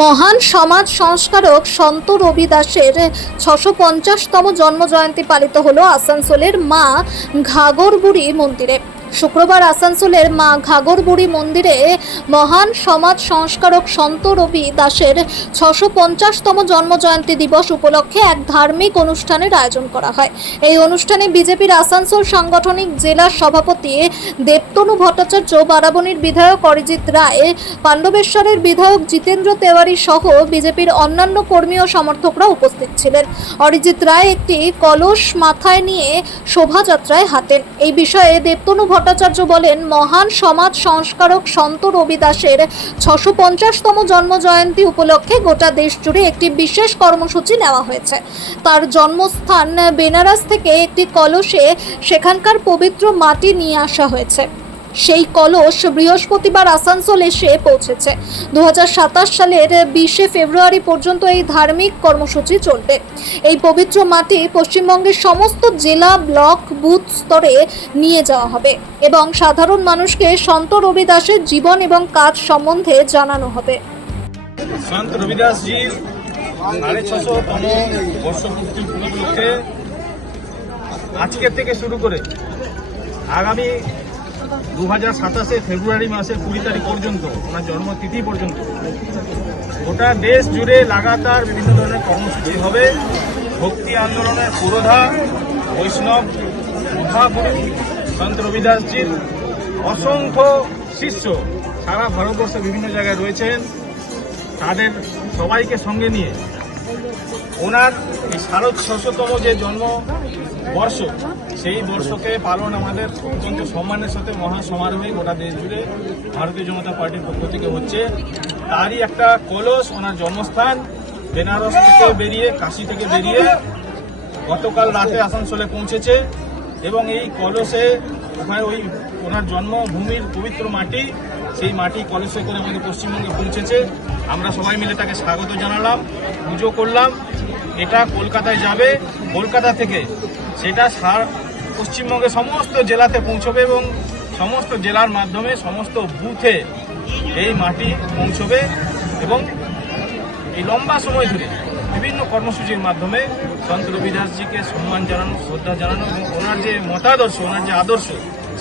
মহান সমাজ সংস্কারক সন্ত রবি দাসের 650তম জন্মজয়ন্তী পালিত হলো আসানসোলের মা ঘাগরবুড়ি মন্দিরে। শুক্রবার আসানসোলের মা ঘাগরবুড়ি মন্দিরে মহান সমাজ সংস্কারক সন্ত রবি দাসের 650তম জন্মজয়ন্তী দিবস উপলক্ষে এক ধার্মিক অনুষ্ঠানের আয়োজন করা হয়। এই অনুষ্ঠানে বিজেপির আসানসোল সাংগঠনিক জেলা সভাপতি দেবতনু ভট্টাচার্য, বারাবণীর বিধায়ক অরিজিৎ রায়, পাণ্ডবেশ্বরের বিধায়ক জিতেন্দ্র তেওয়ারি সহ বিজেপির অন্যান্য কর্মী ও সমর্থকরা উপস্থিত ছিলেন। অরিজিৎ রায় একটি কলস মাথায় নিয়ে শোভাযাত্রায় হাঁটেন। এই বিষয়ে দেবতনু ভট্টাচার্য বলেন, মহান সমাজ সংস্কারক সন্ত রবি দাসের 650তম জন্মজয়ন্তী উপলক্ষে গোটা দেশ জুড়ে একটি বিশেষ কর্মসূচি নেওয়া হয়েছে। তার জন্মস্থান বেনারস থেকে একটি কলসে সেখানকার পবিত্র মাটি নিয়ে আসা হয়েছে। সেই কলস বৃহস্পতিবার আসানসোল এসে পৌঁছেছে। 2027 সালের 20 ফেব্রুয়ারি পর্যন্ত এই ধার্মিক কর্মসূচি চলবে। এই পবিত্র মাটি পশ্চিমবঙ্গের সমস্ত জেলা, ব্লক, বুথ স্তরে নিয়ে যাওয়া হবে এবং সাধারণ মানুষকে সন্ত রবি দাসের জীবন এবং কাজ সম্বন্ধে জানানো হবে। সন্ত রবিদাসজির 650তম বর্ষপূর্তি উপলক্ষে আজকের থেকে শুরু করে আগামী 2027 ফেব্রুয়ারি মাসের 20 তারিখ পর্যন্ত, ওনার জন্মতিথি পর্যন্ত গোটা দেশ জুড়ে লাগাতার বিভিন্ন ধরনের কর্মসূচি হবে। ভক্তি আন্দোলনের পুরোধা বৈষ্ণব মহাগুরু সন্ত রবিদাসজির অসংখ্য শিষ্য সারা ভারতবর্ষে বিভিন্ন জায়গায় রয়েছেন। তাদের সবাইকে সঙ্গে নিয়ে ওনার এই 650তম যে জন্মবর্ষ, সেই বর্ষকে পালন আমাদের অত্যন্ত সম্মানের সাথে মহা সমারোহে গোটা দেশ জুড়ে ভারতীয় জনতা পার্টির পক্ষ থেকে হচ্ছে। তারই একটা কলস ওনার জন্মস্থান বেনারস থেকে বেরিয়ে, কাশী থেকে বেরিয়ে গতকাল রাতে আসানসোলে পৌঁছেছে এবং এই কলসে ওখানে ওই ওনার জন্মভূমির পবিত্র মাটি, সেই মাটি কলসে করে আমাদের পশ্চিমবঙ্গে পৌঁছেছে। আমরা সবাই মিলে তাকে স্বাগত জানালাম, পুজো করলাম। এটা কলকাতায় যাবে, কলকাতা থেকে সেটা পশ্চিমবঙ্গের সমস্ত জেলাতে পৌঁছবে এবং সমস্ত জেলার মাধ্যমে সমস্ত বুথে এই মাটি পৌঁছবে এবং এই লম্বা সময় ধরে বিভিন্ন কর্মসূচির মাধ্যমে সন্ত রবিদাসজিকে সম্মান জানানো, শ্রদ্ধা জানানো এবং ওনার যে মতাদর্শ, ওনার যে আদর্শ,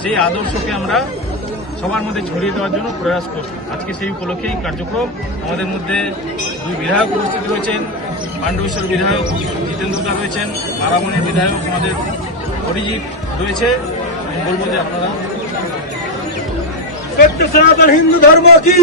সেই আদর্শকে আমরা সবার মধ্যে ছড়িয়ে দেওয়ার জন্য প্রয়াস করব। আজকে সেই উপলক্ষেই কার্যক্রম। আমাদের মধ্যে দুই বিধায়ক উপস্থিত রয়েছেন, পাণ্ডবেশ্বর বিধায়ক জিতেন্দ্রদা রয়েছেন, বারাবণীর বিধায়ক আমাদের অরিজিৎ রয়েছে। আমি বলবো যে আপনারা সত্য সনাতন হিন্দু ধর্ম কি